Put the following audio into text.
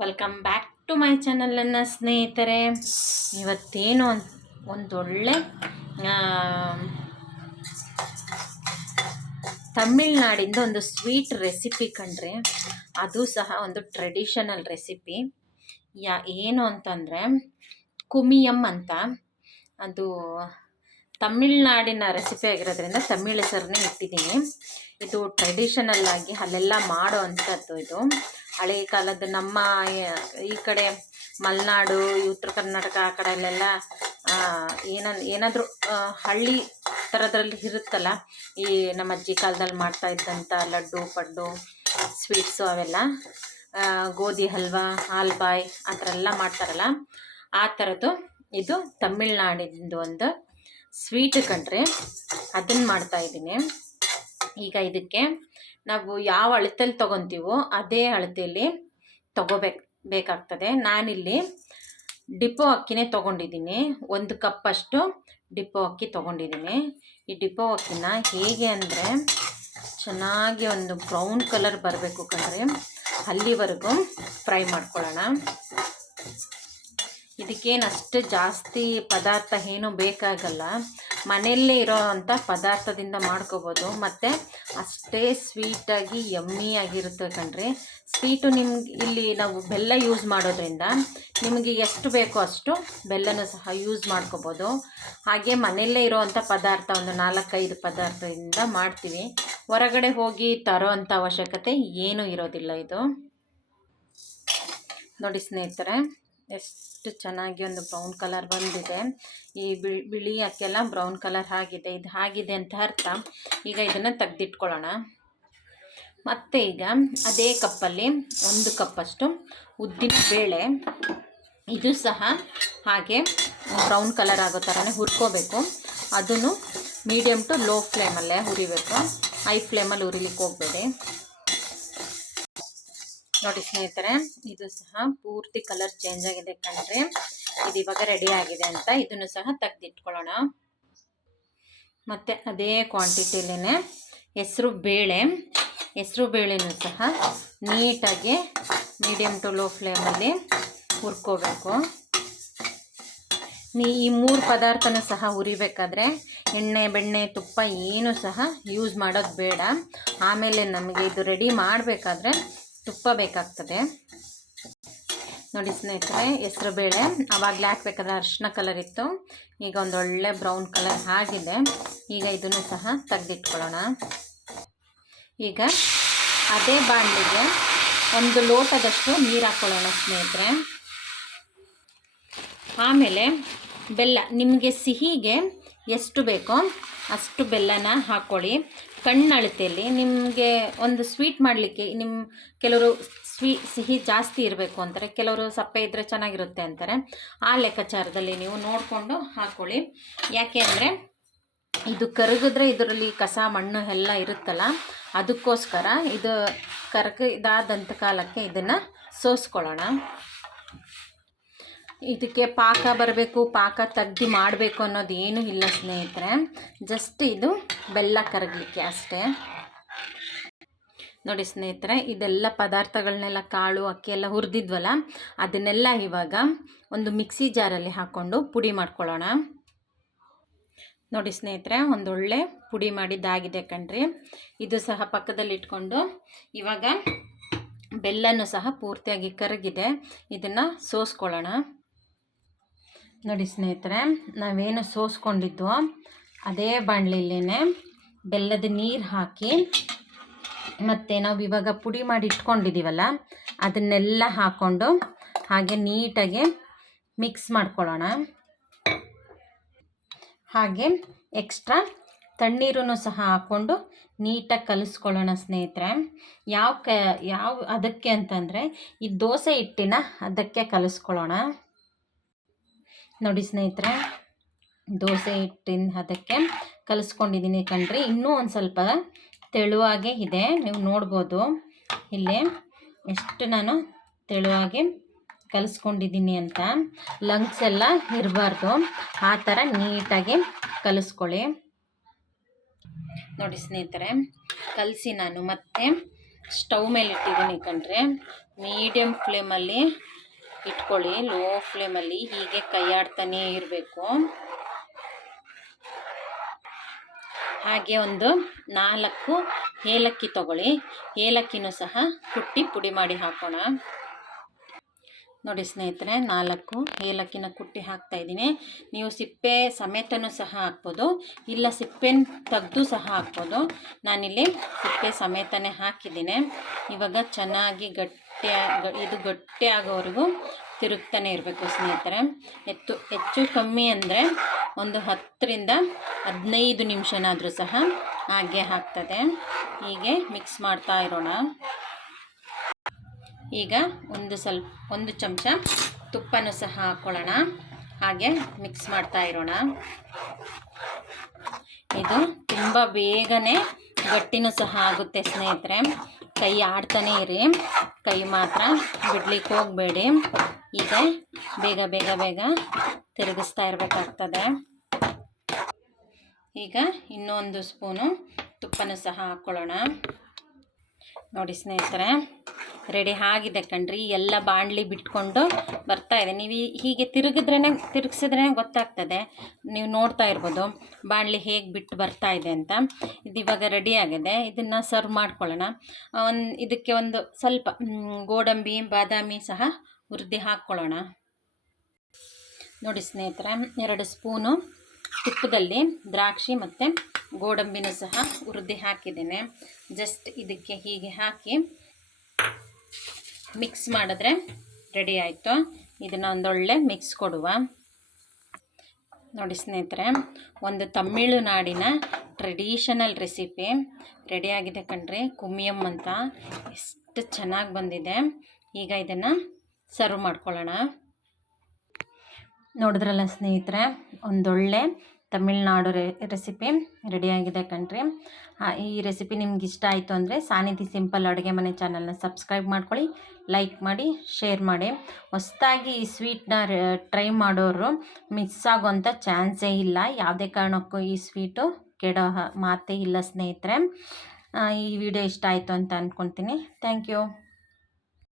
Welcome back to my ಚಾನಲನ್ನು ಸ್ನೇಹಿತರೆ. ಇವತ್ತೇನು ಒಂದು ಒಂದೊಳ್ಳೆ ತಮಿಳ್ನಾಡಿಂದ ಒಂದು ಸ್ವೀಟ್ ರೆಸಿಪಿ ಕಂಡ್ರೆ, ಅದು ಸಹ ಒಂದು ಟ್ರೆಡಿಷನಲ್ ರೆಸಿಪಿ ಯಾ, ಏನು ಅಂತಂದರೆ ಕುಮಿಯಮ್ ಅಂತ. ಅದು ತಮಿಳ್ನಾಡಿನ ರೆಸಿಪಿ ಆಗಿರೋದ್ರಿಂದ ತಮಿಳ್ ಹೆಸರನ್ನೇ ಇಟ್ಟಿದ್ದೀನಿ. ಇದು ಟ್ರೆಡಿಷನಲ್ ಆಗಿ ಅಲ್ಲೆಲ್ಲ ಮಾಡೋ ಅಂಥದ್ದು ಇದು. ಹಳೆ ಕಾಲದ ನಮ್ಮ ಈ ಕಡೆ ಮಲೆನಾಡು, ಉತ್ತರ ಕರ್ನಾಟಕ ಆ ಕಡೆಯಲ್ಲೆಲ್ಲ ಏನ, ಏನಾದರೂ ಹಳ್ಳಿ ಥರದ್ರಲ್ಲಿ ಇರುತ್ತಲ್ಲ, ಈ ನಮ್ಮ ಅಜ್ಜಿ ಕಾಲದಲ್ಲಿ ಮಾಡ್ತಾ ಇದ್ದಂಥ ಲಡ್ಡು, ಪಡ್ಡು ಸ್ವೀಟ್ಸು ಅವೆಲ್ಲ ಗೋಧಿ, ಹಲ್ವಾ, ಹಾಲ್ಬಾಯ್ ಆ ಥರ ಎಲ್ಲ ಮಾಡ್ತಾರಲ್ಲ, ಆ ಥರದ್ದು ಇದು ತಮಿಳ್ನಾಡಿಂದು ಒಂದು ಸ್ವೀಟ್ ಕಂಡ್ರೆ ಅದನ್ನ ಮಾಡ್ತಾ ಇದ್ದೀನಿ. ಈಗ ಇದಕ್ಕೆ ನಾವು ಯಾವ ಅಳತೆಯಲ್ಲಿ ತೊಗೊತೀವೋ ಅದೇ ಅಳತೆಯಲ್ಲಿ ತಗೋಬೇಕು, ಬೇಕಾಗ್ತದೆ. ನಾನಿಲ್ಲಿ ಡಿಪೋ ಅಕ್ಕಿನೇ ತೊಗೊಂಡಿದ್ದೀನಿ. ಒಂದು ಕಪ್ಪಷ್ಟು ಡಿಪೋ ಅಕ್ಕಿ ತೊಗೊಂಡಿದ್ದೀನಿ. ಈ ಡಿಪೋ ಅಕ್ಕಿನ ಹೇಗೆ ಅಂದರೆ ಚೆನ್ನಾಗಿ ಒಂದು ಬ್ರೌನ್ ಕಲರ್ ಬರಬೇಕು ಕಣ್ರೆ ಅಲ್ಲಿವರೆಗೂ ಫ್ರೈ ಮಾಡ್ಕೊಳ್ಳೋಣ. ಇದಕ್ಕೇನು ಅಷ್ಟು ಜಾಸ್ತಿ ಪದಾರ್ಥ ಏನೂ ಬೇಕಾಗಲ್ಲ. ಮನೆಯಲ್ಲೇ ಇರೋ ಅಂಥ ಪದಾರ್ಥದಿಂದ ಮಾಡ್ಕೋಬೋದು. ಮತ್ತು ಅಷ್ಟೇ ಸ್ವೀಟಾಗಿ ಎಮ್ಮಿ ಆಗಿರುತ್ತೆ ಕಣ್ರಿ. ಸ್ವೀಟು ನಿಮ್ಗೆ ಇಲ್ಲಿ ನಾವು ಬೆಲ್ಲ ಯೂಸ್ ಮಾಡೋದ್ರಿಂದ ನಿಮಗೆ ಎಷ್ಟು ಬೇಕೋ ಅಷ್ಟು ಬೆಲ್ಲನೂ ಸಹ ಯೂಸ್ ಮಾಡ್ಕೋಬೋದು. ಹಾಗೆ ಮನೆಯಲ್ಲೇ ಇರೋವಂಥ ಪದಾರ್ಥ ಒಂದು ನಾಲ್ಕೈದು ಪದಾರ್ಥದಿಂದ ಮಾಡ್ತೀವಿ. ಹೊರಗಡೆ ಹೋಗಿ ತರೋ ಅಂಥ ಅವಶ್ಯಕತೆ ಏನೂ ಇರೋದಿಲ್ಲ ಇದು. ನೋಡಿ ಸ್ನೇಹಿತರೆ ಎಷ್ಟು ಚೆನ್ನಾಗಿ ಒಂದು ಬ್ರೌನ್ ಕಲರ್ ಬಂದಿದೆ. ಈ ಬಿಳಿ ಅಕ್ಕೆಲ್ಲ ಬ್ರೌನ್ ಕಲರ್ ಆಗಿದೆ. ಇದು ಆಗಿದೆ ಅಂತ ಅರ್ಥ. ಈಗ ಇದನ್ನು ತೆಗ್ದಿಟ್ಕೊಳ್ಳೋಣ. ಮತ್ತು ಈಗ ಅದೇ ಕಪ್ಪಲ್ಲಿ ಒಂದು ಕಪ್ಪಷ್ಟು ಉದ್ದಿನ ಬೇಳೆ. ಇದು ಸಹ ಹಾಗೆ ಬ್ರೌನ್ ಕಲರ್ ಆಗೋ ಥರನೇ ಹುರ್ಕೋಬೇಕು. ಅದನ್ನು ಮೀಡಿಯಮ್ ಟು ಲೋ ಫ್ಲೇಮಲ್ಲೇ ಹುರಿಬೇಕು. ಹೈ ಫ್ಲೇಮಲ್ಲಿ ಹುರಿಲಿಕ್ಕೆ ಹೋಗಬೇಡಿ. ನೋಡಿ ಸ್ನೇಹಿತರೆ, ಇದು ಸಹ ಪೂರ್ತಿ ಕಲರ್ ಚೇಂಜ್ ಆಗಿದೆ ಕಣ್ರಿ. ಇದು ಇವಾಗ ರೆಡಿ ಆಗಿದೆ ಅಂತ ಇದನ್ನು ಸಹ ತೆಗೆದಿಟ್ಕೊಳ್ಳೋಣ. ಮತ್ತು ಅದೇ ಕ್ವಾಂಟಿಟಿಲೇ ಹೆಸರು ಬೇಳೆ. ಹೆಸರು ಬೇಳೆನೂ ಸಹ ನೀಟಾಗಿ ಮೀಡಿಯಮ್ ಟು ಲೋ ಫ್ಲೇಮಲ್ಲಿ ಹುರ್ಕೋಬೇಕು. ನೀ ಈ ಮೂರು ಪದಾರ್ಥನೂ ಸಹ ಹುರಿಬೇಕಾದ್ರೆ ಎಣ್ಣೆ, ಬೆಣ್ಣೆ, ತುಪ್ಪ ಏನೂ ಸಹ ಯೂಸ್ ಮಾಡೋದು ಬೇಡ. ಆಮೇಲೆ ನಮಗೆ ಇದು ರೆಡಿ ಮಾಡಬೇಕಾದ್ರೆ ತುಪ್ಪ ಬೇಕಾಗ್ತದೆ. ನೋಡಿ ಸ್ನೇಹಿತರೆ, ಹೆಸರು ಬೇಳೆ. ಆವಾಗಲೇ ಹಾಕ್ಬೇಕಾದ್ರೆ ಅರಿಶಿನ ಕಲರ್ ಇತ್ತು. ಈಗ ಒಂದೊಳ್ಳೆ ಬ್ರೌನ್ ಕಲರ್ ಆಗಿದೆ. ಈಗ ಇದನ್ನು ಸಹ ತೆಗೆದಿಟ್ಕೊಳ್ಳೋಣ. ಈಗ ಅದೇ ಬಾಣಲಿಗೆ ಒಂದು ಲೋಟದಷ್ಟು ನೀರು ಹಾಕ್ಕೊಳ್ಳೋಣ ಸ್ನೇಹಿತರೆ. ಆಮೇಲೆ ಬೆಲ್ಲ, ನಿಮಗೆ ಸಿಹಿಗೆ ಎಷ್ಟು ಬೇಕೋ ಅಷ್ಟು ಬೆಲ್ಲನ ಹಾಕ್ಕೊಳ್ಳಿ ಕಣ್ಣಳತೆಯಲ್ಲಿ ನಿಮಗೆ ಒಂದು ಸ್ವೀಟ್ ಮಾಡಲಿಕ್ಕೆ ನಿಮ್ಮ ಕೆಲವರು ಸ್ವೀ, ಸಿಹಿ ಜಾಸ್ತಿ ಇರಬೇಕು ಅಂತಾರೆ. ಕೆಲವರು ಸಪ್ಪೆ ಇದ್ದರೆ ಚೆನ್ನಾಗಿರುತ್ತೆ ಅಂತಾರೆ. ಆ ಲೆಕ್ಕಾಚಾರದಲ್ಲಿ ನೀವು ನೋಡಿಕೊಂಡು ಹಾಕ್ಕೊಳ್ಳಿ ಯಾಕೆ ಅಂದರೆ ಇದು ಕರಗಿದ್ರೆ ಇದರಲ್ಲಿ ಕಸ, ಮಣ್ಣು ಎಲ್ಲ ಇರುತ್ತಲ್ಲ, ಅದಕ್ಕೋಸ್ಕರ ಇದು ಕರಗಿದಾದಂಥ ಕಾಲಕ್ಕೆ ಇದನ್ನು ಸೋಸ್ಕೊಳ್ಳೋಣ. ಇದಕ್ಕೆ ಪಾಕ ಬರಬೇಕು, ಪಾಕ ತಗ್ದು ಮಾಡಬೇಕು ಅನ್ನೋದು ಏನೂ ಇಲ್ಲ ಸ್ನೇಹಿತರೆ. ಜಸ್ಟ್ ಇದು ಬೆಲ್ಲ ಕರಗಲಿಕ್ಕೆ ಅಷ್ಟೇ. ನೋಡಿ ಸ್ನೇಹಿತರೆ, ಇದೆಲ್ಲ ಪದಾರ್ಥಗಳನ್ನೆಲ್ಲ ಕಾಳು, ಅಕ್ಕಿ ಎಲ್ಲ ಹುರಿದಿದ್ವಲ್ಲ, ಅದನ್ನೆಲ್ಲ ಇವಾಗ ಒಂದು ಮಿಕ್ಸಿ ಜಾರಲ್ಲಿ ಹಾಕ್ಕೊಂಡು ಪುಡಿ ಮಾಡ್ಕೊಳ್ಳೋಣ. ನೋಡಿ ಸ್ನೇಹಿತರೆ, ಒಂದೊಳ್ಳೆ ಪುಡಿ ಮಾಡಿದ್ದಾಗಿದೆ ಕಣ್ರಿ. ಇದು ಸಹ ಪಕ್ಕದಲ್ಲಿ ಇಟ್ಕೊಂಡು ಇವಾಗ ಬೆಲ್ಲನೂ ಸಹ ಪೂರ್ತಿಯಾಗಿ ಕರಗಿದೆ. ಇದನ್ನು ಸೋಸ್ಕೊಳ್ಳೋಣ. ನೋಡಿ ಸ್ನೇಹಿತರೆ, ನಾವೇನು ಸೋಸ್ಕೊಂಡಿದ್ವೋ ಅದೇ ಬಾಣಲಿಲೇನೆ ಬೆಲ್ಲದ ನೀರು ಹಾಕಿ ಮತ್ತು ನಾವು ಇವಾಗ ಪುಡಿ ಮಾಡಿ ಇಟ್ಕೊಂಡಿದ್ದೀವಲ್ಲ ಅದನ್ನೆಲ್ಲ ಹಾಕ್ಕೊಂಡು ಹಾಗೆ ನೀಟಾಗಿ ಮಿಕ್ಸ್ ಮಾಡ್ಕೊಳ್ಳೋಣ. ಹಾಗೆ ಎಕ್ಸ್ಟ್ರಾ ತಣ್ಣೀರನ್ನು ಸಹ ಹಾಕ್ಕೊಂಡು ನೀಟಾಗಿ ಕಲಿಸ್ಕೊಳ್ಳೋಣ ಸ್ನೇಹಿತರೆ. ಯಾವ ಕ, ಯಾವ, ಅದಕ್ಕೆ ಅಂತಂದರೆ ಈ ದೋಸೆ ಹಿಟ್ಟಿನ ಅದಕ್ಕೆ ಕಲಿಸ್ಕೊಳ್ಳೋಣ. ನೋಡಿ ಸ್ನೇಹಿತರೆ, ದೋಸೆ ಹಿಟ್ಟಿನ ಅದಕ್ಕೆ ಕಲಿಸ್ಕೊಂಡಿದ್ದೀನಿ ಕಣ್ರಿ. ಇನ್ನೂ ಒಂದು ಸ್ವಲ್ಪ ತೆಳುವಾಗೆ ಇದೆ. ನೀವು ನೋಡ್ಬೋದು. ಇಲ್ಲಿ ಎಷ್ಟು ನಾನು ತೆಳುವಾಗಿ ಕಲಿಸ್ಕೊಂಡಿದ್ದೀನಿ ಅಂತ. ಲಂಗ್ಸ್ ಎಲ್ಲ ಇರಬಾರ್ದು. ಆ ಥರ ನೀಟಾಗಿ ಕಲಿಸ್ಕೊಳ್ಳಿ. ನೋಡಿ ಸ್ನೇಹಿತರೆ, ಕಲಸಿ ನಾನು ಮತ್ತೆ ಸ್ಟವ್ ಮೇಲೆ ಇಟ್ಟಿದ್ದೀನಿ ಕಣ್ರಿ. ಮೀಡಿಯಮ್ ಫ್ಲೇಮಲ್ಲಿ ಇಟ್ಕೊಳ್ಳಿ ಲೋ ಫ್ಲೇಮಲ್ಲಿ ಹೀಗೆ ಕೈಯಾಡ್ತಾನೇ ಇರಬೇಕು. ಹಾಗೆ ಒಂದು ನಾಲ್ಕು ಏಲಕ್ಕಿ ತಗೊಳ್ಳಿ. ಏಲಕ್ಕಿನೂ ಸಹ ಕುಟ್ಟಿ ಪುಡಿ ಮಾಡಿ ಹಾಕೋಣ. ನೋಡಿ ಸ್ನೇಹಿತರೆ, ನಾಲ್ಕು ಏಲಕ್ಕಿನ ಕುಟ್ಟಿ ಹಾಕ್ತಾ ಇದ್ದೀನಿ. ನೀವು ಸಿಪ್ಪೆ ಸಮೇತನೂ ಸಹ ಹಾಕ್ಬೋದು, ಇಲ್ಲ ಸಿಪ್ಪೆನ ತೆಗೆದು ಸಹ ಹಾಕ್ಬೋದು. ನಾನಿಲ್ಲಿ ಸಿಪ್ಪೆ ಸಮೇತನೇ ಹಾಕಿದ್ದೀನಿ. ಇವಾಗ ಚೆನ್ನಾಗಿ ಗಟ್ಟಿ ಇದು ಗಟ್ಟಿ ಆಗೋವರೆಗೂ ತಿರುಗ್ತಾನೆ ಇರಬೇಕು ಸ್ನೇಹಿತರೆ. ಹೆಚ್ಚು ಹೆಚ್ಚು ಕಮ್ಮಿ ಅಂದರೆ ಒಂದು ಹತ್ತರಿಂದ ಹದಿನೈದು ನಿಮಿಷನಾದರೂ ಸಹ ಹಾಗೆ ಹಾಕ್ತದೆ ಹೀಗೆ ಮಿಕ್ಸ್ ಮಾಡ್ತಾ ಇರೋಣ. ಈಗ ಒಂದು ಸ್ವಲ್ಪ, ಒಂದು ಚಮಚ ತುಪ್ಪನೂ ಸಹ ಹಾಕ್ಕೊಳ್ಳೋಣ ಹಾಗೆ ಮಿಕ್ಸ್ ಮಾಡ್ತಾ ಇರೋಣ. ಇದು ತುಂಬ ಬೇಗನೆ ಗಟ್ಟಿನೂ ಸಹ ಆಗುತ್ತೆ ಸ್ನೇಹಿತರೆ. ಕೈ ಆಡ್ತಾನೆ ಇರಿ. ಕೈ ಮಾತ್ರ ಬಿಡ್ಲಿಕ್ಕೆ ಹೋಗಬೇಡಿ. ಈಗ ಬೇಗ ಬೇಗ ಬೇಗ ತಿರುಗಿಸ್ತಾ ಇರಬೇಕಾಗ್ತದೆ. ಈಗ ಇನ್ನೊಂದು ಸ್ಪೂನು ತುಪ್ಪನೂ ಸಹ ಹಾಕ್ಕೊಳ್ಳೋಣ. ನೋಡಿ ಸ್ನೇಹಿತರೆ ರೆಡಿ ಆಗಿದೆ ಕಣ್ರಿ. ಎಲ್ಲ ಬಾಣಲಿ ಬಿಟ್ಕೊಂಡು ಬರ್ತಾ ಇದೆ. ನೀವು ಹೀಗೆ ತಿರುಗಿದ್ರೇ ತಿರುಗಿಸಿದ್ರೇ ಗೊತ್ತಾಗ್ತದೆ. ನೀವು ನೋಡ್ತಾ ಇರ್ಬೋದು ಬಾಣಲಿ ಹೇಗೆ ಬಿಟ್ಟು ಬರ್ತಾ ಇದೆ ಅಂತ. ಇದು ಇವಾಗ ರೆಡಿ ಆಗಿದೆ. ಇದನ್ನು ಸರ್ವ್ ಮಾಡ್ಕೊಳ್ಳೋಣ. ಒಂದು ಇದಕ್ಕೆ ಒಂದು ಸ್ವಲ್ಪ ಗೋಡಂಬಿ, ಬಾದಾಮಿ ಸಹ ಹುರಿದು ಹಾಕ್ಕೊಳ್ಳೋಣ. ನೋಡಿ ಸ್ನೇಹಿತರೆ, ಎರಡು ಸ್ಪೂನು ತುಪ್ಪದಲ್ಲಿ ದ್ರಾಕ್ಷಿ ಮತ್ತು ಗೋಡಂಬಿನೂ ಸಹ ಹುರಿದು ಹಾಕಿದ್ದೇನೆ. ಜಸ್ಟ್ ಇದಕ್ಕೆ ಹೀಗೆ ಹಾಕಿ ಮಿಕ್ಸ್ ಮಾಡಿದ್ರೆ ರೆಡಿ ಆಯಿತು. ಇದನ್ನು ಒಂದೊಳ್ಳೆ ಮಿಕ್ಸ್ ಕೊಡುವ. ನೋಡಿ ಸ್ನೇಹಿತರೆ, ಒಂದು ತಮಿಳುನಾಡಿನ ಟ್ರೆಡಿಷನಲ್ ರೆಸಿಪಿ ರೆಡಿಯಾಗಿದೆ ಕಣ್ರಿ ಕುಮಿಯಮ್ ಅಂತ. ಎಷ್ಟು ಚೆನ್ನಾಗಿ ಬಂದಿದೆ. ಈಗ ಇದನ್ನು ಸರ್ವ್ ಮಾಡ್ಕೊಳ್ಳೋಣ. ನೋಡಿದ್ರಲ್ಲ ಸ್ನೇಹಿತರೆ, ಒಂದೊಳ್ಳೆ ತಮಿಳ್ನಾಡು ರೆ, ರೆಸಿಪಿ ರೆಡಿಯಾಗಿದೆ ಕಣ್ರಿ. ಈ ರೆಸಿಪಿ ನಿಮ್ಗೆ ಇಷ್ಟ ಆಯಿತು ಅಂದರೆ ಸಾನಿಧಿ ಸಿಂಪಲ್ ಅಡುಗೆ ಮನೆ ಚಾನಲ್ನ ಸಬ್ಸ್ಕ್ರೈಬ್ ಮಾಡ್ಕೊಳ್ಳಿ ಲೈಕ್ ಮಾಡಿ ಶೇರ್ ಮಾಡಿ. ಹೊಸ್ದಾಗಿ ಈ ಸ್ವೀಟ್ನ ಟ್ರೈ ಮಾಡೋರು ಮಿಸ್ ಆಗೋಂಥ ಚಾನ್ಸೇ ಇಲ್ಲ. ಯಾವುದೇ ಕಾರಣಕ್ಕೂ ಈ ಸ್ವೀಟು ಕೆಡೋ ಮಾತೇ ಇಲ್ಲ ಸ್ನೇಹಿತರೆ. ಈ ವಿಡಿಯೋ ಇಷ್ಟ ಆಯಿತು ಅಂತ ಅಂದ್ಕೊತೀನಿ ಥ್ಯಾಂಕ್ ಯು